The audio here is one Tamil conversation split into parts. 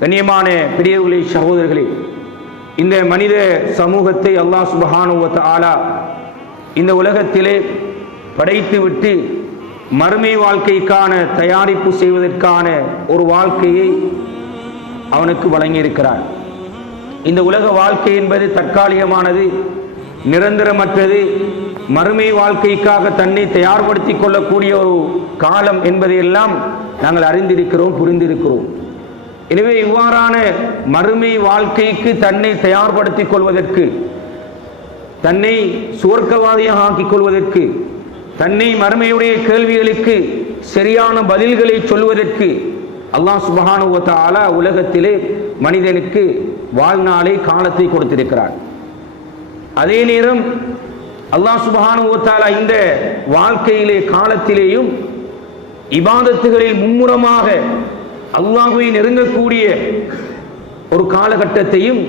கண்ணியமான பெரியவர்களே சகோதரர்களே இந்த மனித சமூகத்தை அல்லாஹ் சுபஹானுவத் ஆலா இந்த உலகத்திலே படைத்துவிட்டு மறுமை வாழ்க்கைக்கான தயாரிப்பு செய்வதற்கான ஒரு வாழ்க்கையை அவனுக்கு வழங்கியிருக்கிறார். இந்த உலக வாழ்க்கை என்பது தற்காலிகமானது நிரந்தரமற்றது மறுமை வாழ்க்கைக்காக தன்னை தயார்படுத்திக் கொள்ளக்கூடிய ஒரு காலம் என்பதையெல்லாம் நாங்கள் அறிந்திருக்கிறோம் புரிந்திருக்கிறோம். எனவே இவ்வாறான மறுமை வாழ்க்கைக்கு தன்னை தயார்படுத்திக் கொள்வதற்கு தன்னை சுவர்க்கவாதியாக ஆக்கிக் கொள்வதற்கு தன்னை மறுமையுடைய கேள்விகளுக்கு சரியான பதில்களை சொல்வதற்கு அல்லாஹ் சுபஹானுவத்த ஆலா உலகத்திலே மனிதனுக்கு வாழ்நாளை காலத்தை கொடுத்திருக்கிறார் அதே நேரம் அல்லாஹ் சுபஹானுவத்தாலா இந்த வாழ்க்கையிலே காலத்திலேயும் இபாதத்துகளில் மும்முரமாக அல்லாஹுவை நெருங்கக்கூடிய ஒரு காலகட்டத்தையும்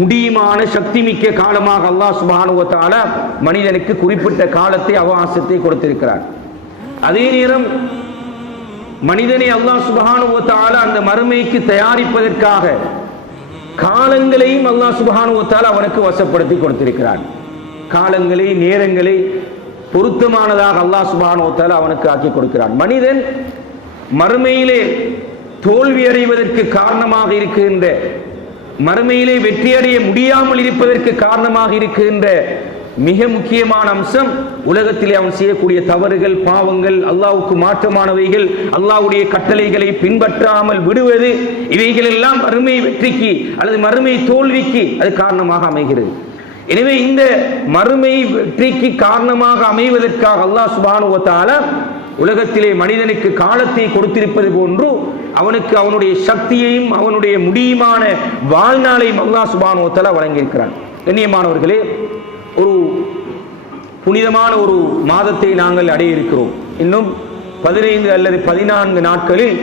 முடியுமான சக்தி மிக்க காலமாக அல்லாஹ் சுபானுவத்தால மனிதனுக்கு குறிப்பிட்ட காலத்தை அவகாசத்தை கொடுத்திருக்கிறார். அதே நேரம் மனிதனை அல்லாஹ் சுபஹானுவத்தால அந்த மறுமைக்கு தயாரிப்பதற்காக காலங்களையும் அல்லாஹ் சுபஹானுவத்தால அவனுக்கு வசப்படுத்தி கொடுத்திருக்கிறான். காலங்களை நேரங்களை பொருத்தமானதாக அல்லாஹ் சுபஹானுவத்தால அவனுக்கு ஆக்கி கொடுக்கிறான். மனிதன் மறுமையிலே தோல்வி அடைவதற்கு காரணமாக இருக்கின்ற மறுமையிலே வெற்றியடைய முடியாமல் இருப்பதற்கு காரணமாக இருக்கின்ற மிக முக்கியமான அம்சம் உலகத்திலே அவன் செய்யக்கூடிய தவறுகள் பாவங்கள் அல்லாவுக்கு மாற்றமானவைகள் அல்லாவுடைய கட்டளைகளை பின்பற்றாமல் விடுவது இவைகள் எல்லாம் மறுமை வெற்றிக்கு அல்லது மறுமை தோல்விக்கு அது காரணமாக அமைகிறது. எனவே இந்த மறுமை வெற்றிக்கு காரணமாக அமைவதற்காக அல்லாஹ் சுபானுவத்தால உலகத்திலே மனிதனுக்கு காலத்தை கொடுத்திருப்பது போன்று அவனுக்கு அவனுடைய சக்தியையும் அவனுடைய முடியுமான வாழ்நாளையும் அல்லா சுபானுவத்தால வழங்கியிருக்கிறான். கண்ணியமானவர்களே ஒரு புனிதமான ஒரு மாதத்தை நாங்கள் அடைய இருக்கிறோம் இன்னும் பதினைந்து அல்லது பதினான்கு நாட்களில்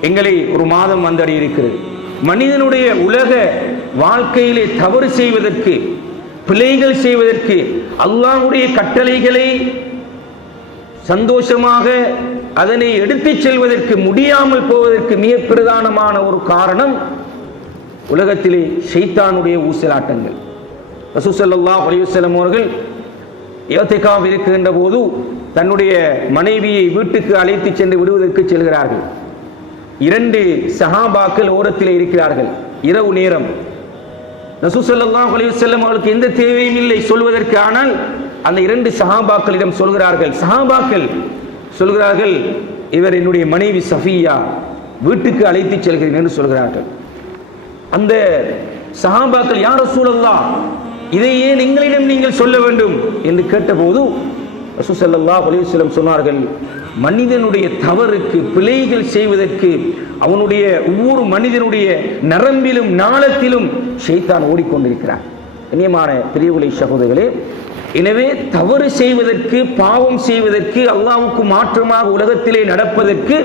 எங்களை ஒரு மாதம் வந்தடைய இருக்கிறது மனிதனுடைய உலக வாழ்க்கையிலே தவறு செய்வதற்கு பிழைகள் செய்வதற்கு அல்லாஹுடைய கட்டளைகளை சந்தோஷமாக அதனை எடுத்துச் செல்வதற்கு முடியாமல் போவதற்கு மிக பிரதானமான ஒரு காரணம் உலகத்திலே ஷைத்தானுடைய ஊசலாட்டங்கள். ரசூசல்லா அலிவசலம் அவர்கள் யோத்திகாவ் இருக்கின்ற போது தன்னுடைய மனைவியை வீட்டுக்கு அழைத்து சென்று விடுவதற்கு செல்கிறார்கள். இரண்டு சஹாபாக்கள் ஓரத்தில் இருக்கிறார்கள். இரவு நேரம். நசூசல்லா அலிவசல்லம் அவர்களுக்கு எந்த தேவையும் இல்லை சொல்வதற்கு ஆனால் அந்த இரண்டு சஹாபாக்களிடம் சொல்கிறார்கள் சஹாபாக்கள் சொல்கிறார்கள் இவர் என்னுடைய மனைவி சஃபியா வீட்டுக்கு அழைத்து செல்கிறேன் என்று சொல்கிறார்கள். அந்த சஹாபாக்கள் யார் சூழல்லா இதை ஏன் எங்களிடம் நீங்கள் சொல்ல வேண்டும் என்று கேட்டபோது ரசூசல்லா அலிவசலம் சொன்னார்கள் மனிதனுடைய தவறுக்கு பிழைகள் செய்வதற்கு அவனுடைய ஒவ்வொரு மனிதனுடைய நரம்பிலும் நாளத்திலும் ஷைத்தான் ஓடிக்கொண்டிருக்கிறார் இனியமான பிரிவுகளை சகோதரர்களே எனவே தவறு செய்வதற்கு பாவம் செய்வதற்கு அல்லாவுக்கு மாற்றமாக உலகத்திலே நடப்பதற்கு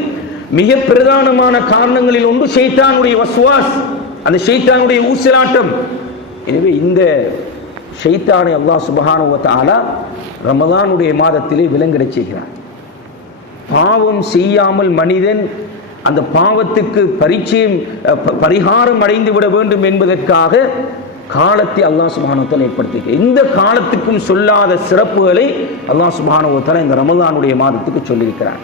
மிக பிரதானமான காரணங்களில் ஒன்று ஷைத்தானுடைய வசுவாஸ் அந்த ஷைத்தானுடைய ஊசலாட்டம். எனவே இந்த ஷைத்தானை அல்லாஹ் சுபஹானுவத்த ஆலா ரமதானுடைய மாதத்திலே விலங்கிடச் செய்கிறார் பாவம் செய்யாமல் மனிதன் அந்த பாவத்துக்கு பரிச்சயம் பரிகாரம் அடைந்து விட வேண்டும் என்பதற்காக காலத்தை அல்லாஹ் சுபானுவத்தால் ஏற்படுத்திக்க எந்த காலத்துக்கும் சொல்லாத சிறப்புகளை அல்லாஹ் சுபானுவத்தால் இந்த ரமதானுடைய மாதத்துக்கு சொல்லியிருக்கிறார்.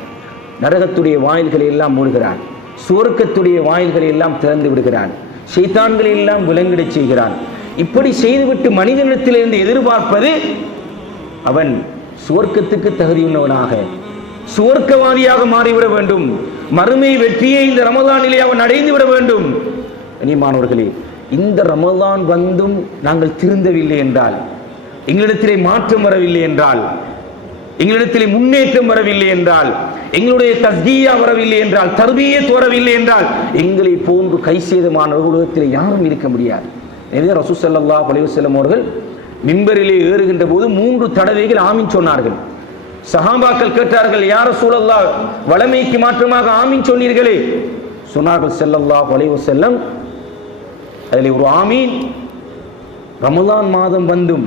நரகத்துடைய வாயில்களை எல்லாம் மூடுகிறான் சுவர்க்கத்துடைய வாயில்களை எல்லாம் திறந்து விடுகிறான் சைத்தான்களை எல்லாம் விலங்கிடச் செய்கிறான் இப்படி செய்துவிட்டு மனிதனிடத்திலிருந்து எதிர்பார்ப்பது அவன் சுவர்க்கத்துக்கு தகுதியுள்ளவனாக சுவர்க்கவாதியாக மாறிவிட வேண்டும். மறுமை வெற்றியை இந்த ரமதானிலே அவன் அடைந்து விட வேண்டும். கனிமானவர்களே இந்த ரமதான் வந்தும் நாங்கள் திருந்தவில்லை என்றால் எங்களிடத்திலே மாற்றம் வரவில்லை என்றால் எங்களிடத்திலே முன்னேற்றம் வரவில்லை என்றால் எங்களுடைய தஸ்தியா வரவில்லை என்றால் தர்பியே வரவில்லை என்றால் எங்களை போன்று கை செய்தமான உலகத்தில் யாரும் இருக்க முடியாது. எனவே ரசூசல்லா செல்லம் அவர்கள் மிம்பரிலே ஏறுகின்ற போது மூன்று தடவைகள் ஆமீன் சொன்னார்கள். சஹாபாக்கள் கேட்டார்கள் யார சூழல்லா வளமைக்கு மாற்றமாக ஆமீன் சொன்னீர்களே. சொன்னார்கள் செல்லல்லா செல்லம் அதில் ஒரு ஆமீன். ரமலான் மாதம் வந்தும்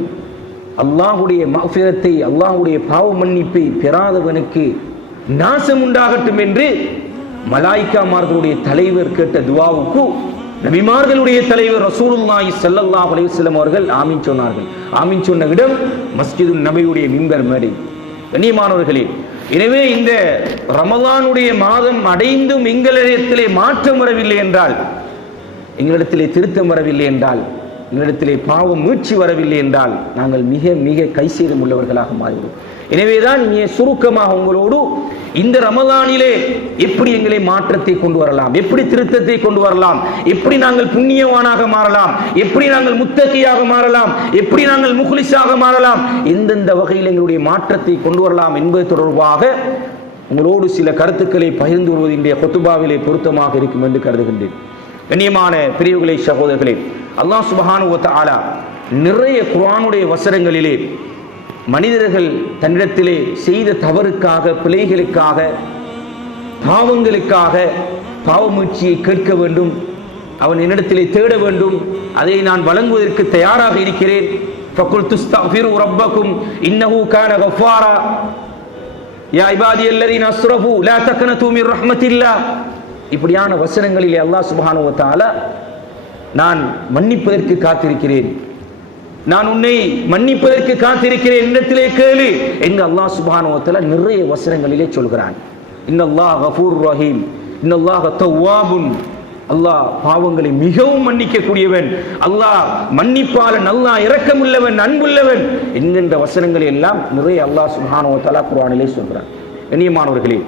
அல்லாஹுடைய மாஃபிரத்தை அல்லாஹுடைய பாவ மன்னிப்பை பெறாதவனுக்கு நாசம் உண்டாகட்டும் என்று மலாய்க்காமார்களுடைய தலைவர் கேட்ட துவாவுக்கு நபிமார்களுடைய தலைவர் ரசூலுல்லாஹி ஸல்லல்லாஹு அலைஹி வஸல்லம் அவர்கள் ஆமீன் சொன்னார்கள். ஆமீன் சொன்ன இடம் மஸ்ஜிதுன் நபியுடைய மிம்பர் மேடை. கண்ணியமானவர்களே எனவே இந்த ரமலானுடைய மாதம் அடைந்தும் எங்களிடத்திலே மாற்றம் வரவில்லை என்றால் எங்களிடத்திலே திருத்தம் வரவில்லை என்றால் எங்களிடத்திலே பாவம் மீட்சி வரவில்லை என்றால் நாங்கள் மிக மிக கைசேதம் உள்ளவர்களாக மாறிவிடும் எனவேதான் இங்கே சுருக்கமாக உங்களோடு இந்த ரமதானிலே எப்படி எங்களை மாற்றத்தை கொண்டு வரலாம் எப்படி திருத்தத்தை கொண்டு வரலாம் எப்படி நாங்கள் புண்ணியவானாக மாறலாம் எப்படி நாங்கள் முத்தகையாக மாறலாம் எப்படி நாங்கள் முகுலிசாக மாறலாம் எந்தெந்த வகையில் எங்களுடைய மாற்றத்தை கொண்டு வரலாம் என்பது தொடர்பாக உங்களோடு சில கருத்துக்களை பகிர்ந்து வருவது இன்றைய கொத்துபாவிலே பொருத்தமாக இருக்கும் என்று கருதுகின்றேன். கண்ணியமான பிரிவுகளை சகோதரர்களே அல்லாஹ் சுபஹானு ஆலா நிறைய குரானுடைய வசனங்களிலே மனிதர்கள் தன்னிடத்திலே செய்த தவறுக்காக பிழைகளுக்காக பாவங்களுக்காக பாவமூச்சியை கேட்க வேண்டும் அவன் என்னிடத்திலே தேட வேண்டும் அதை நான் வழங்குவதற்கு தயாராக இருக்கிறேன். ஃபக்குல் துஸ்தஃபிரு ரப்பக்கும் இன்னஹு கான கஃபாரா. யா இபாதி அல்லதீன அஸ்ரஃபு லா தக்னது மின் ரஹ்மத்தில்லாஹ் இப்படியான வசனங்களிலே அல்லாஹ் சுபானுவத்தால நான் மன்னிப்பதற்கு காத்திருக்கிறேன். நான் உன்னை மன்னிப்பதற்கு காத்திருக்கிறேன் என்னத்திலே கேளு என்று அல்லாஹ் சுப்ஹானஹு நிறைய வசனங்களிலே சொல்கிறான். இன்னல்லாஹ் கஃபூர் ரஹீம் இன்னல்லாஹ் தவ்வாபுன் அல்லாஹ் பாவங்களை மிகவும் மன்னிக்கக்கூடியவன். அல்லாஹ் மன்னிப்பாளன் அல்லாஹ் இரக்கமுள்ளவன் அன்புள்ளவன் என்கின்ற வசனங்களை எல்லாம் நிறைய அல்லாஹ் சுப்ஹானஹு குரானிலே சொல்கிறான். கண்ணியமானவர்களே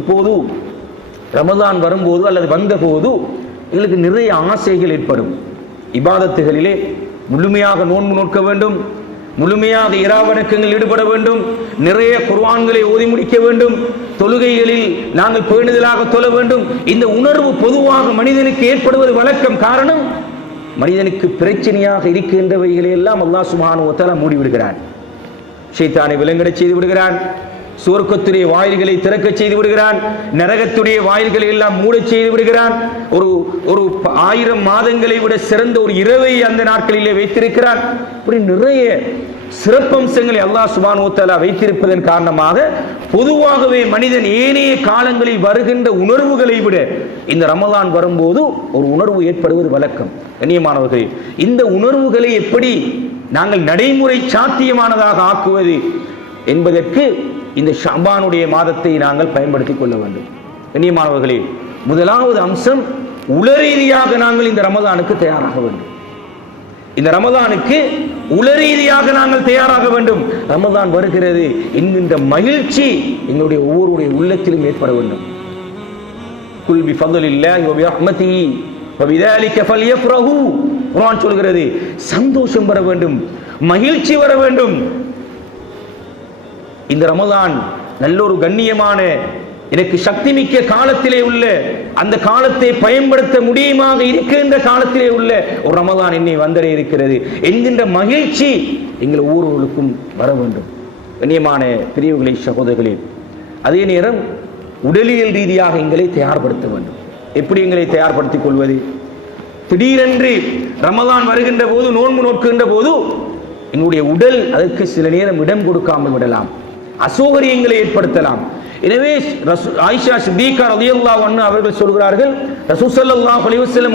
இப்போது ரமதான் வரும்போது அல்லது வந்தபோது எங்களுக்கு நிறைய ஆசைகள் ஏற்படும். இபாதத்துகளிலே முழுமையாக நோன்பு நோக்க வேண்டும். முழுமையாக இராவணக்கங்கள் ஈடுபட வேண்டும். நிறைய குர்வான்களை ஓதி முடிக்க வேண்டும். தொழுகைகளில் நாங்கள் பேணுதலாக தொழ வேண்டும். இந்த உணர்வு பொதுவாக மனிதனுக்கு ஏற்படுவது வழக்கம். காரணம் மனிதனுக்கு பிரச்சனையாக இருக்கின்றவைகளை எல்லாம் அல்லா சுப்ஹானஹு வ மூடிவிடுகிறான். ஷைத்தானை விலங்கிட செய்து விடுகிறான். சுவர்க்கத்துடைய வாயில்களை திறக்க செய்து விடுகிறான். நரகத்துடைய வாயில்களை எல்லாம் மூட செய்து விடுகிறான். ஒரு ஒரு ப- ஆயிரம் மாதங்களை விட சிறந்த ஒரு இரவை அந்த நாட்களிலே வைத்திருக்கிறான். இப்படி நிறைய சிறப்பம்சங்களை அல்லாஹ் சுபானுத்தலா வைத்திருப்பதன் காரணமாக பொதுவாகவே மனிதன் ஏனைய காலங்களில் வருகின்ற உணர்வுகளை விட இந்த ரமலான் வரும்போது ஒரு உணர்வு ஏற்படுவது வழக்கம். கண்ணியமானவர்களே இந்த உணர்வுகளை எப்படி நாங்கள் நடைமுறை சாத்தியமானதாக ஆக்குவது என்பதற்கு இந்த ஷாபானுடைய மாதத்தை நாங்கள் பயன்படுத்திக் கொள்ள வேண்டும். கண்ணியமானவர்களே முதலாவது அம்சம் உளரீதியாக நாங்கள் இந்த ரமதானுக்கு தயாராக வேண்டும். இந்த ரமதானுக்கு உளரீதியாக நாங்கள் தயாராக வேண்டும். ரமதான் வருகிறது என்கின்ற மகிழ்ச்சி எங்களுடைய ஒவ்வொருடைய உள்ளத்திலும் ஏற்பட வேண்டும். குல்பி பி இல்லை அஹ்மதி பிரஹ்மதிஹி சொல்கிறது சந்தோஷம் வர வேண்டும் மகிழ்ச்சி வர வேண்டும். இந்த ரமதான் நல்ல ஒரு கண்ணியமான எனக்கு சக்தி மிக்க காலத்திலே உள்ள அந்த காலத்தை பயன்படுத்த முடியுமாக இருக்கின்ற காலத்திலே உள்ள ஒரு ரமதான் என்னை வந்தடைய இருக்கிறது. என்கின்ற மகிழ்ச்சி எங்கள் ஊர்களுக்கும் வர வேண்டும். கண்ணியமான பிரிவுகளை சகோதரர்களே அதே நேரம் உடலியல் ரீதியாக எங்களை தயார்படுத்த வேண்டும். எப்படி எங்களை தயார்படுத்திக் கொள்வது? திடீரென்று ரமதான் வருகின்ற போது நோன்பு நோக்குகின்ற போது என்னுடைய உடல் அதற்கு சில நேரம் இடம் கொடுக்காமல் விடலாம். அசௌகரியங்களை ஏற்படுத்தலாம். எனவே ஆயிஷா சித்திகா ரலியல்லாஹு ஒன்று அவர்கள் சொல்கிறார்கள் ரசூல் ஸல்லல்லாஹு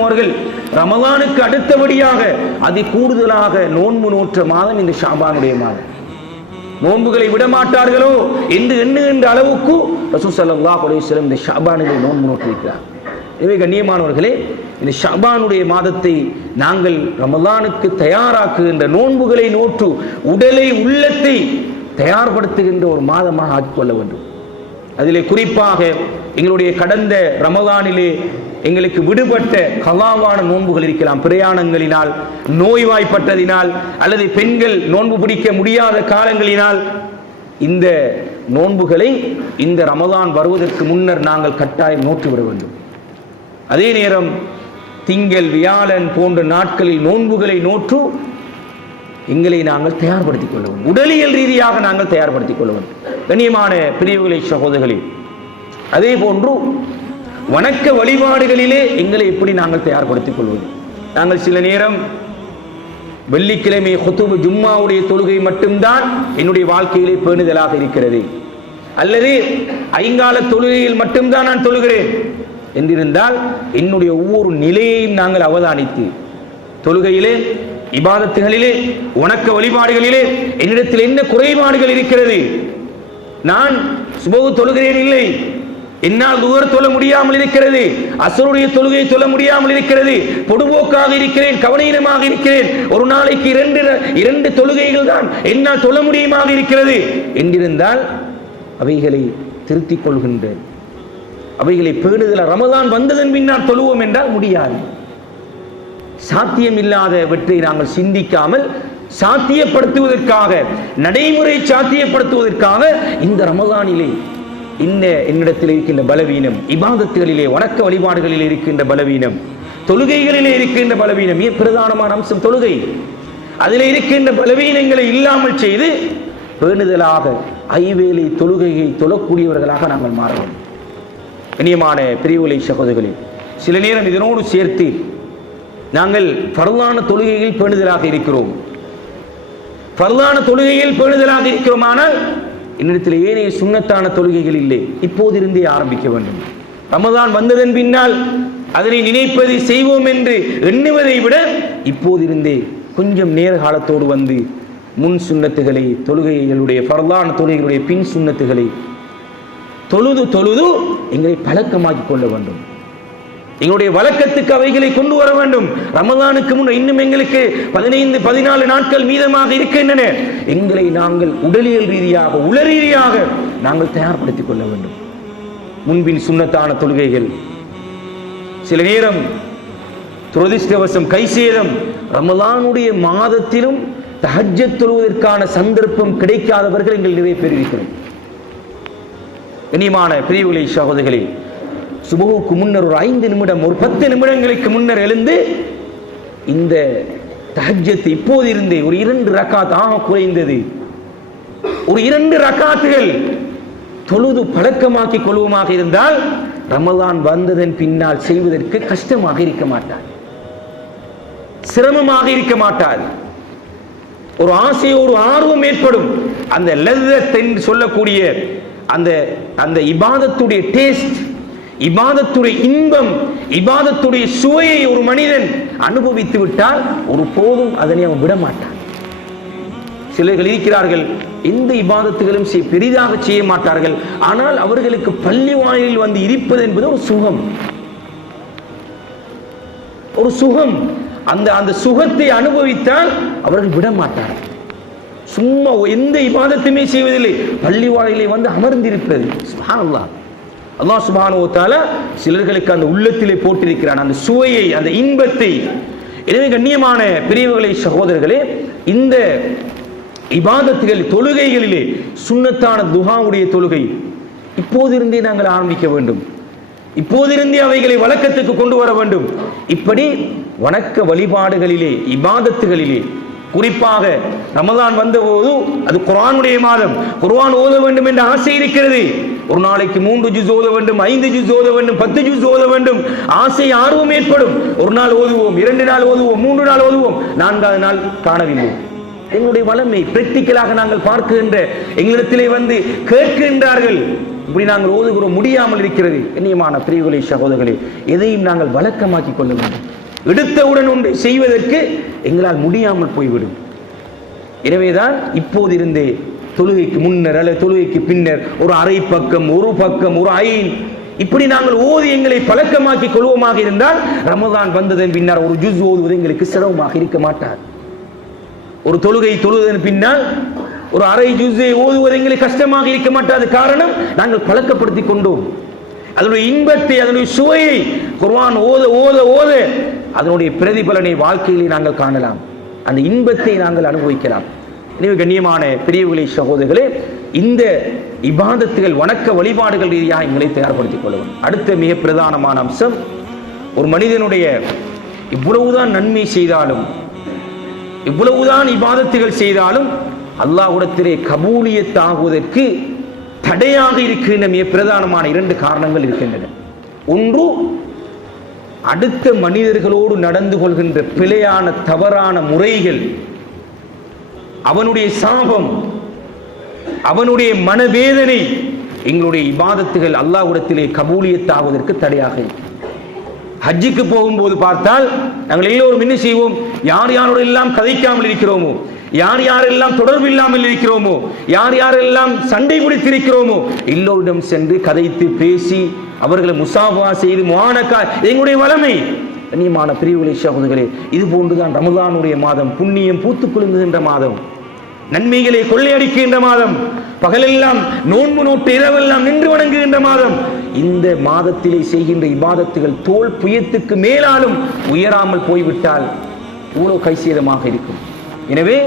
அவர்கள் ரமலானுக்கு அடுத்தபடியாக அதி கூடுதலாக நோன்பு நோற்ற மாதம் இந்த ஷாபானுடைய மாதம். நோன்புகளை விட மாட்டார்களோ என்று எண்ணுகின்ற அளவுக்கு ரசூல் ஸல்லல்லாஹு இந்த ஷாபானுடைய நோன்பு நோட்டிருக்கிறார் எனவே கண்ணியமானவர்களே இந்த ஷாபானுடைய மாதத்தை நாங்கள் ரமலானுக்கு தயாராக்குகின்ற நோன்புகளை நோற்று உடலை உள்ளத்தை தயார்படுத்துகின்ற ஒரு மாதமாக ஆக்கிக்கொள்ள வேண்டும். அதிலே குறிப்பாக எங்களுடைய கடந்த ரமதானிலே எங்களுக்கு விடுபட்ட கலாவான நோன்புகள் இருக்கலாம். பிரயாணங்களினால் நோய்வாய்ப்பட்டதினால் அல்லது பெண்கள் நோன்பு பிடிக்க முடியாத காலங்களினால் இந்த நோன்புகளை இந்த ரமதான் வருவதற்கு முன்னர் நாங்கள் கட்டாயம் நோக்கிவிட வேண்டும். அதே நேரம் திங்கள் வியாழன் போன்ற நாட்களில் நோன்புகளை நோற்று எங்களை நாங்கள் தயார்படுத்திக் கொள்ள வேண்டும் உடலியல் ரீதியாக நாங்கள் தயார்படுத்திக் கொள்ள வேண்டும் கண்ணியமான பிரிவுகளை சகோதரர்களே அதே போன்று வணக்க வழிபாடுகளிலே எங்களை எப்படி நாங்கள் தயார்படுத்திக் கொள்வது? நாங்கள் சில நேரம் வெள்ளிக்கிழமை ஹொத்துபு ஜும்மாவுடைய தொழுகை மட்டும்தான் என்னுடைய வாழ்க்கையிலே பேணுதலாக இருக்கிறது. அல்லது ஐங்கால தொழுகையில் மட்டும்தான் நான் தொழுகிறேன் என்றிருந்தால் என்னுடைய ஒவ்வொரு நிலையையும் நாங்கள் அவதானித்து தொழுகையிலே இபாதத்துகளிலே உணக்க வழிபாடுகளிலே என்னிடத்தில் என்ன குறைபாடுகள் இருக்கிறது? நான் சுபகு தொழுகிறேன் இல்லை. என்னால் துவர் தொழ முடியாமல் இருக்கிறது. அசருடைய தொழுகை சொல்ல முடியாமல் இருக்கிறது. பொடுபோக்காக இருக்கிறேன் கவனீனமாக இருக்கிறேன். ஒரு நாளைக்கு இரண்டு இரண்டு தொழுகைகள் தான் என்னால் சொல்ல முடியுமாக இருக்கிறது. என்றிருந்தால் அவைகளை திருத்திக் கொள்கின்றேன். அவைகளை பேணுதல ரமதான் வந்ததன் பின்னால் தொழுவோம் என்றால் முடியாது. சாத்தியமில்லாதவற்றை நாங்கள் சிந்திக்காமல் சாத்தியப்படுத்துவதற்காக நடைமுறை சாத்தியப்படுத்துவதற்காக இந்த ரமதானிலே இந்த என்னிடத்தில் இருக்கின்ற பலவீனம் இபாதத்துகளிலே வணக்க வழிபாடுகளில் இருக்கின்ற பலவீனம் தொழுகைகளிலே இருக்கின்ற பலவீனம் மிக பிரதானமான அம்சம் தொழுகை. அதில் இருக்கின்ற பலவீனங்களை இல்லாமல் செய்து வேண்டுதலாக ஐவேலி தொழுகையை தொழக்கூடியவர்களாக நாங்கள் மாறுவோம் இனியமான பிரிவுலை சகோதரிகளில் சில நேரம் இதனோடு சேர்த்து நாங்கள் பரவான தொழுகையில் பேணுதலாக இருக்கிறோம். பரவான தொழுகையில் பேணுதலாக இருக்கிறோமானால் என்னிடத்தில் ஏனைய சுண்ணத்தான தொழுகைகள் இல்லை. இப்போதிருந்தே ஆரம்பிக்க வேண்டும். ரமதான் வந்ததன் பின்னால் அதனை நினைப்பதை செய்வோம் என்று எண்ணுவதை விட இப்போதிருந்தே கொஞ்சம் நேர காலத்தோடு வந்து முன் சுண்ணத்துகளை தொழுகைகளுடைய பரவான தொழுகைகளுடைய பின் சுண்ணத்துகளை தொழுது தொழுது எங்களை பழக்கமாக்கி கொள்ள வேண்டும். எங்களுடைய வழக்கத்துக்கு அவைகளை கொண்டு வர வேண்டும். ரமதானுக்கு முன் இன்னும் எங்களுக்கு பதினைந்து பதினாலு நாட்கள் மீதமாக இருக்கின்றன. எங்களை நாங்கள் உடலியல் ரீதியாக உள ரீதியாக நாங்கள் தயார்படுத்திக் கொள்ள வேண்டும். முன்பின் சுண்ணத்தான தொழுகைகள். சில நேரம் துரதிஷ்டவசம் கைசேதம் ரமலானுடைய மாதத்திலும் தஹஜ தொழுவதற்கான சந்தர்ப்பம் கிடைக்காதவர்கள் எங்கள் நிறைய பேர் இருக்கிறோம் இனிமான பிரிவுகளை சகோதரிகளே சுபவுக்கு முன்னர் ஒரு ஐந்து நிமிடம் ஒரு பத்து நிமிடங்களுக்கு முன்னர் எழுந்து இந்த தஹஜ்ஜத் இப்போது இருந்தே ஒரு இரண்டு ரக்காத் ஆக குறைந்தது. ஒரு இரண்டு ரக்காத்துகள் தொழுது பழக்கமாக்கி கொள்வோமாக இருந்தால் ரமலான் வந்ததன் பின்னால் செய்வதற்கு கஷ்டமாக இருக்க மாட்டார். சிரமமாக இருக்க மாட்டார். ஒரு ஆசையோடு ஆர்வம் ஏற்படும். அந்த லெல்லத் என்று சொல்லக்கூடிய அந்த அந்த இபாதத்துடைய டேஸ்ட் இபாதத்துடைய இன்பம் இபாதத்துடைய சுவையை ஒரு மனிதன் அனுபவித்து விட்டால் ஒரு போதும் அதனை அவன் விட மாட்டான் சிலர்கள் இருக்கிறார்கள் எந்த இபாதத்துகளும் செய்- பெரிதாக செய்ய மாட்டார்கள். ஆனால் அவர்களுக்கு பள்ளி வாயிலில் வந்து இருப்பது என்பது ஒரு சுகம். ஒரு சுகம். அந்த அந்த சுகத்தை அனுபவித்தால் அவர்கள் விட மாட்டார்கள் சும்மா எந்த இபாதத்துமே செய்வதில்லை. பள்ளி வாயிலை வந்து அமர்ந்திருப்பது. அல்லா சுபானுவத்தால சிலர்களுக்கு அந்த உள்ளத்திலே போட்டிருக்கிறான். அந்த சுவையை அந்த இன்பத்தை. எனவே கண்ணியமான பிரிவுகளை சகோதரர்களே இந்த இபாதத்துகள் தொழுகைகளிலே சுண்ணத்தான துஹாவுடைய தொழுகை இப்போதிருந்தே நாங்கள் ஆரம்பிக்க வேண்டும். இப்போதிருந்தே அவைகளை வழக்கத்துக்கு கொண்டு வர வேண்டும். இப்படி வணக்க வழிபாடுகளிலே இபாதத்துகளிலே குறிப்பாக ரமதான் வந்தபோது அது குரானுடைய மாதம். குர்ஆன் ஓத வேண்டும் என்ற ஆசை இருக்கிறது. ஒரு நாளைக்கு மூன்று ஜூஸ் ஓத வேண்டும் ஐந்து ஜூஸ் ஓத வேண்டும் பத்து ஜூஸ் ஓத வேண்டும். ஆசை ஆர்வம் ஏற்படும். ஒரு நாள் ஓதுவோம் இரண்டு நாள் ஓதுவோம் மூன்று நாள் ஓதுவோம். நான்காவது நாள் காணவில்லை. எங்களுடைய வளமை பிராக்டிக்கலாக நாங்கள் பார்க்கின்ற எங்களிடத்திலே வந்து கேட்கின்றார்கள். இப்படி நாங்கள் ஓதுகிறோம் முடியாமல் இருக்கிறது. கண்ணியமான பிரிவுகளை சகோதரர்களே எதையும் நாங்கள் வழக்கமாக்கிக் கொள்ள வேண்டும். எடுத்தவுடன் ஒன்றை செய்வதற்கு எங்களால் முடியாமல் போய்விடும். எனவேதான் இப்போது இருந்தே தொழுகைக்கு முன்னர் அல்லது தொழுகைக்கு பின்னர் ஒரு அரை பக்கம் ஒரு பக்கம் ஒரு ஐன் இப்படி நாங்கள் ஓதி எங்களை பழக்கமாக்கி கொள்வோமாக இருந்தால் ரமதான் வந்ததன் பின்னர் ஒரு ஜூஸ் ஓதுவது எங்களுக்கு சிரமமாக இருக்க மாட்டார். ஒரு தொழுகை தொழுவதன் பின்னால் ஒரு அரை ஜூஸை ஓதுவது எங்களுக்கு கஷ்டமாக இருக்க மாட்டாது. காரணம் நாங்கள் பழக்கப்படுத்திக் கொண்டோம். அதனுடைய இன்பத்தை அதனுடைய சுவையை குர்வான் ஓத ஓத ஓத அதனுடைய பிரதிபலனை வாழ்க்கையிலே நாங்கள் காணலாம். அந்த இன்பத்தை நாங்கள் அனுபவிக்கலாம். எனவே கண்ணியமான பிரிவுகளை சகோதரர்களே இந்த இபாதத்துகள் வணக்க வழிபாடுகள் ரீதியாக எங்களை தயார்படுத்திக் கொள்ளவும் அடுத்த மிக பிரதானமான அம்சம் ஒரு மனிதனுடைய இவ்வளவுதான் நன்மை செய்தாலும் இவ்வளவுதான் இபாதத்துகள் செய்தாலும் அல்லாஹ் உடத்திலே கபூலியத்தாகுவதற்கு தடையாக இருக்கின்ற மிக பிரதானமான இரண்டு காரணங்கள் இருக்கின்றன. ஒன்று அடுத்த மனிதர்களோடு நடந்து கொள்கின்ற பிழையான தவறான முறைகள் அவனுடைய சாபம் அவனுடைய மனவேதனை எங்களுடைய இபாதத்துகள் அல்லாஹுடத்திலே கபூலியத்தாவதற்கு தடையாக இருக்கும் ஹஜ்ஜுக்கு போகும்போது பார்த்தால் நாங்கள் எல்லோரும் என்ன செய்வோம்? யார் யாரோட எல்லாம் கதைக்காமல் இருக்கிறோமோ யார் யாரெல்லாம் தொடர்பு இல்லாமல் இருக்கிறோமோ யார் யாரெல்லாம் சண்டை முடித்திருக்கிறோமோ எல்லோரிடம் சென்று கதைத்து பேசி அவர்களை முசாஃபா செய்து மானக்கா எங்களுடைய வளமை கண்ணியமான பிரிவுகளை சகோதரர்களே இது போன்றுதான் ரமதானுடைய மாதம் புண்ணியம் பூத்து குலுங்குகின்ற மாதம் நன்மைகளை கொள்ளையடிக்கின்ற மாதம் பகலெல்லாம் நோன்பு நோட்டு இரவெல்லாம் நின்று வணங்குகின்ற மாதம். இந்த மாதத்திலே செய்கின்ற இபாதத்துகள் தோல் புயத்துக்கு மேலாலும் உயராமல் போய்விட்டால் இவ்வளோ கைசேதமாக இருக்கும். எனவே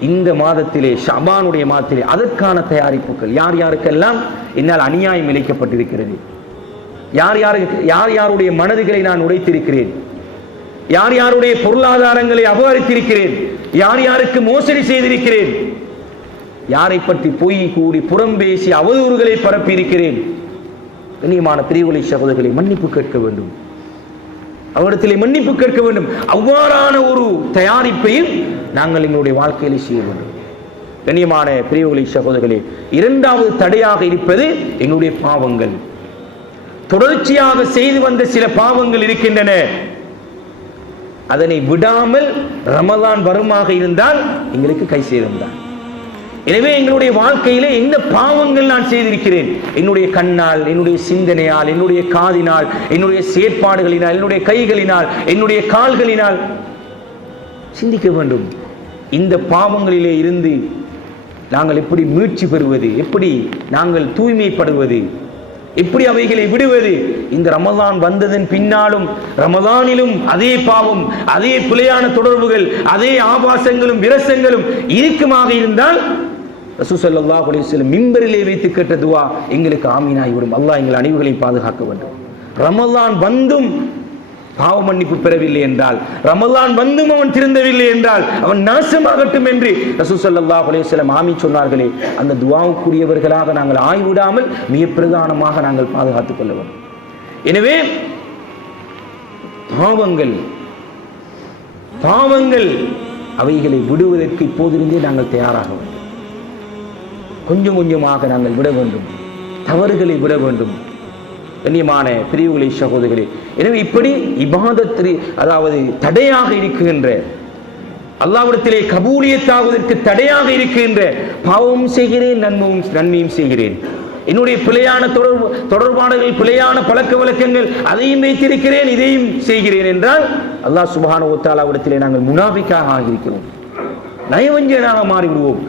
இந்த மாதத்திலே ஷபானுடைய மாதத்திலே அதற்கான தயாரிப்புகள் யார் யாருக்கெல்லாம் என்னால் அநியாயம் இழைக்கப்பட்டிருக்கிறது? யார் யாருக்கு யார் யாருடைய மனதுகளை நான் உடைத்திருக்கிறேன்? யார் யாருடைய பொருளாதாரங்களை அபகரித்திருக்கிறேன்? யார் யாருக்கு மோசடி செய்திருக்கிறேன்? யாரை பற்றி பொய் கூடி புறம் பேசி அவதூறுகளை பரப்பியிருக்கிறேன்? கண்ணியமான பிரிவுகளை சகோதரர்களை மன்னிப்பு கேட்க வேண்டும். அவரிடத்திலே மன்னிப்பு கேட்க வேண்டும். அவ்வாறான ஒரு தயாரிப்பையும் நாங்கள் எங்களுடைய வாழ்க்கையிலே செய்ய வேண்டும். கண்ணியமான பிரிவுகளை சகோதரர்களே இரண்டாவது தடையாக இருப்பது எங்களுடைய பாவங்கள். தொடர்ச்சியாக செய்து வந்த சில பாவங்கள் இருக்கின்றன. அதனை விடாமல் ரமதான் வருமாக இருந்தால் எங்களுக்கு கை சேதம்தான் எனவே எங்களுடைய வாழ்க்கையிலே எந்த பாவங்கள் நான் செய்திருக்கிறேன்? என்னுடைய கண்ணால் என்னுடைய சிந்தனையால் என்னுடைய காதினால் என்னுடைய செயற்பாடுகளினால் என்னுடைய கைகளினால் என்னுடைய கால்களினால் சிந்திக்க வேண்டும். இந்த பாவங்களிலே இருந்து நாங்கள் எப்படி மீட்சி பெறுவது? எப்படி நாங்கள் தூய்மைப்படுவது? எப்படி அவைகளை விடுவது? இந்த ரமதான் வந்ததன் பின்னாலும் ரமதானிலும் அதே பாவம் அதே பிழையான தொடர்புகள் அதே ஆபாசங்களும் விரசங்களும் இருக்குமாக இருந்தால் ரசூசல்லாஹ் அலைஹிஸ்ஸலாம் மிம்பரிலே வைத்து கேட்ட துவா எங்களுக்கு ஆமீனாகிவிடும். அல்லாஹ் எங்கள் அணிவுகளை பாதுகாக்க வேண்டும். ரமதான் வந்தும் பாவ மன்னிப்பு பெறவில்லை என்றால் ரமலான் வந்தும் அவன் திருந்தவில்லை என்றால் அவன் நாசமாகட்டும் என்று ரசூசல்லாஹ் சில மாமி சொன்னார்களே அந்த துவாவுக்குரியவர்களாக நாங்கள் ஆய்விடாமல் மிக பிரதானமாக நாங்கள் பாதுகாத்துக் கொள்ள வேண்டும். எனவே பாவங்கள் பாவங்கள் அவைகளை விடுவதற்கு இப்போதிருந்தே நாங்கள் தயாராக வேண்டும். கொஞ்சம் கொஞ்சமாக நாங்கள் விட வேண்டும். தவறுகளை விட வேண்டும். கண்ணியமான பிரிவுகளை சகோதரர்களே எனவே இப்படி இபாதத்திரி அதாவது தடையாக இருக்கின்ற அல்லாவிடத்திலே கபூலியத்தாவதற்கு தடையாக இருக்கின்ற பாவமும் செய்கிறேன் நன்மையும் நன்மையும் செய்கிறேன். என்னுடைய பிழையான தொடர்பு தொடர்பாடுகள் பிழையான பழக்க வழக்கங்கள் அதையும் வைத்திருக்கிறேன் இதையும் செய்கிறேன் என்றால் அல்லாஹ் சுபான ஒத்தாலாவிடத்திலே நாங்கள் முனாபிக்காக ஆகியிருக்கிறோம். நயவஞ்சனாக மாறிவிடுவோம்.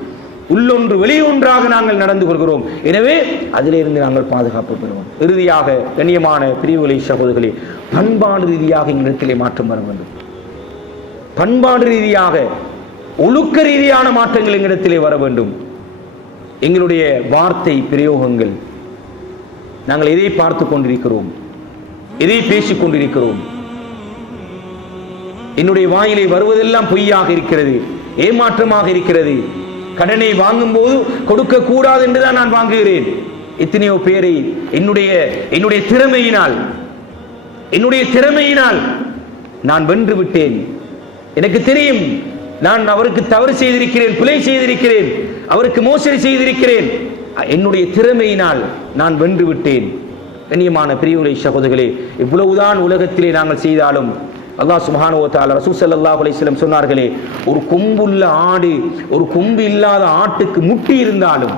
உள்ளொன்று வெளியொன்றாக நாங்கள் நடந்து கொள்கிறோம். எனவே அதிலிருந்து நாங்கள் பாதுகாப்பு பெறுவோம். இறுதியாக கண்ணியமான பிரிவுகளை சகோதரர்களே பண்பாடு ரீதியாக எங்களிடத்திலே மாற்றம் வர வேண்டும். பண்பாடு ரீதியாக ஒழுக்க ரீதியான மாற்றங்கள் எங்களிடத்திலே வர வேண்டும். எங்களுடைய வார்த்தை பிரயோகங்கள் நாங்கள் எதை பார்த்து கொண்டிருக்கிறோம்? எதை பேசிக் கொண்டிருக்கிறோம்? என்னுடைய வாயிலை வருவதெல்லாம் பொய்யாக இருக்கிறது ஏமாற்றமாக இருக்கிறது. கடனை வாங்கும் போது கொடுக்க கூடாது என்றுதான் நான் வாங்குகிறேன். எத்தனையோ பேரை என்னுடைய என்னுடைய திறமையினால் என்னுடைய திறமையினால் நான் வென்று விட்டேன். எனக்கு தெரியும் நான் அவருக்கு தவறு செய்திருக்கிறேன் பிழை செய்திருக்கிறேன் அவருக்கு மோசடி செய்திருக்கிறேன். என்னுடைய திறமையினால் நான் வென்று விட்டேன். கண்ணியமான பிரிவுரை சகோதரர்களே இவ்வளவுதான் உலகத்திலே நாங்கள் செய்தாலும் அல்லா சுப்ஹானஹு ரசூ தஆலா ரசூல் சொன்னார்களே ஒரு கொம்புள்ள ஆடு ஒரு கொம்பு இல்லாத ஆட்டுக்கு முட்டி இருந்தாலும்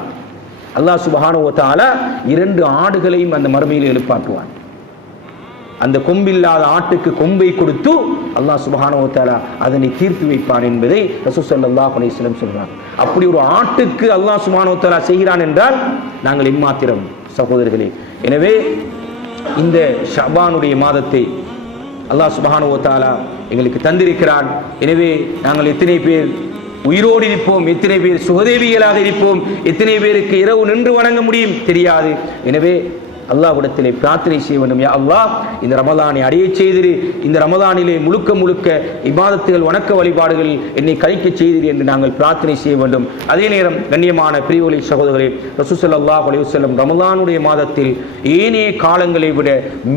அல்லாஹ் சுபானுவத்தால இரண்டு ஆடுகளையும் அந்த மறுமையில் எழுப்பாட்டுவான் அந்த கொம்பில்லாத ஆட்டுக்கு கொம்பை கொடுத்து அல்லாஹ் சுப்ஹானஹு அதனை தீர்த்து வைப்பான் என்பதை ரசூசல்லா ஸல்லல்லாஹு அலைஹி அப்படி ஒரு ஆட்டுக்கு அல்லாஹ் சுப்ஹானஹு செய்கிறான் என்றால் நாங்கள் இம்மாத்திரம் சகோதரர்களே. எனவே இந்த ஷபானுடைய மாதத்தை அல்லாஹ் சுபஹானு ஓத்தாலா எங்களுக்கு தந்திருக்கிறான். எனவே நாங்கள் எத்தனை பேர் உயிரோடு இருப்போம் எத்தனை பேர் சுகதேவிகளாக இருப்போம் எத்தனை பேருக்கு இரவு நின்று வணங்க முடியும் தெரியாது. எனவே அல்லாஹ்விடத்திலே பிரார்த்தனை செய்ய வேண்டும். யா அல்லாஹ் இந்த ரமதானை அடையச் செய்திரு. இந்த ரமதானிலே முழுக்க முழுக்க இபாதத்துகள் வணக்க வழிபாடுகள் என்னை கழிக்க செய்திரு என்று நாங்கள் பிரார்த்தனை செய்ய வேண்டும். அதே நேரம் கண்ணியமான பிரிவுகளை சகோதரர்களே ரசூசல்லா அலையுசல்லம் ரமதானுடைய மாதத்தில் ஏனைய காலங்களை விட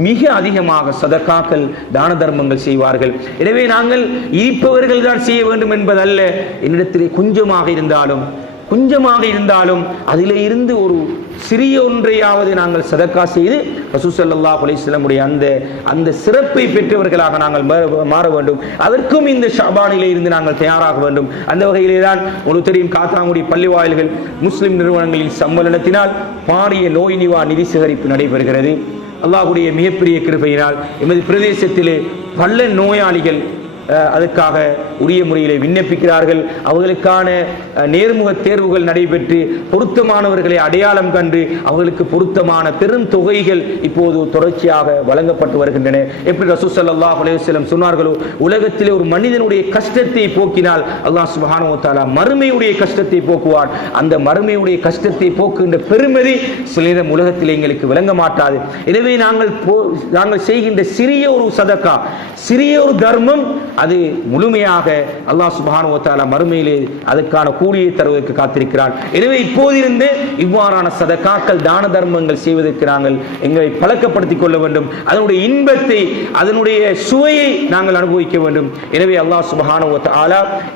மிக அதிகமாக சதக்காக்கள் தான தர்மங்கள் செய்வார்கள். எனவே நாங்கள் இருப்பவர்கள் தான் செய்ய வேண்டும் என்பதல்ல. என்னிடத்திலே கொஞ்சமாக இருந்தாலும் கொஞ்சமாக இருந்தாலும் அதிலே இருந்து ஒரு சிறிய ஒன்றையாவது நாங்கள் சதக்கா செய்து ரசூசல்லா அலிஸ்லமுடைய அந்த அந்த சிறப்பை பெற்றவர்களாக நாங்கள் மாற- மாற வேண்டும். அதற்கும் இந்த ஷபானிலே இருந்து நாங்கள் தயாராக வேண்டும். அந்த வகையிலே தான் ஒரு தெரியும் காத்தாங்குடி பள்ளி வாயில்கள் முஸ்லிம் நிறுவனங்களின் சம்மேளனத்தினால் பாரிய நோய் நிவா நிதி சேகரிப்பு நடைபெறுகிறது. அல்லாஹுடைய மிகப்பெரிய கிருபையினால் எமது பிரதேசத்திலே பல நோயாளிகள் அதற்காக அதுக்காக உரிய முறையிலே விண்ணப்பிக்கிறார்கள். அவர்களுக்கான நேர்முக தேர்வுகள் நடைபெற்று பொருத்தமானவர்களை அடையாளம் கண்டு அவர்களுக்கு பொருத்தமான பெரும் தொகைகள் இப்போது தொடர்ச்சியாக வழங்கப்பட்டு வருகின்றன. எப்படி ரசூ ஸல்லல்லாஹு சொன்னார்களோ உலகத்திலே ஒரு மனிதனுடைய கஷ்டத்தை போக்கினால் அல்லாஹ் சுப்ஹானஹு வ மறுமையுடைய கஷ்டத்தை போக்குவான். அந்த மறுமையுடைய கஷ்டத்தை போக்குகின்ற பெருமதி சில நேரம் உலகத்தில் எங்களுக்கு விளங்க மாட்டாது. எனவே நாங்கள் போ- நாங்கள் செய்கின்ற சிறிய ஒரு சதக்கா சிறிய ஒரு தர்மம் அது முழுமையாக அல்லாஹ் சுப்ஹானஹு மறுமையிலே அதுக்கான கூலியை தருவதற்கு காத்திருக்கிறான். எனவே இப்போதிருந்து இவ்வாறான சதக்காக்கள் தான தர்மங்கள் செய்வதற்கு நாங்கள் எங்களை பழக்கப்படுத்திக் கொள்ள வேண்டும். அதனுடைய இன்பத்தை அதனுடைய சுவையை நாங்கள் அனுபவிக்க வேண்டும். எனவே அல்லாஹ் சுப்ஹானஹு வ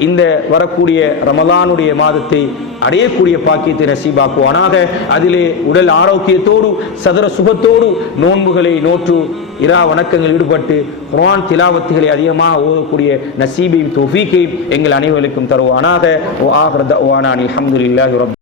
இந்த வரக்கூடிய ரமலானுடைய மாதத்தை அடையக்கூடிய பாக்கியத்தை நசீபாக்குவானாக. அதிலே உடல் ஆரோக்கியத்தோடு சதுர சுகத்தோடு நோன்புகளை நோற்று இரா வணக்கங்கள் ஈடுபட்டு குரான் திலாவத்துகளை அதிகமாக ஓதக்கூடிய நசீபையும் தொஃபீக்கையும் எங்கள் அனைவருக்கும் தருவானாக. ஓ ஆஹ்ரத் தஅவானா அல்ஹம்துலில்லாஹி ரப்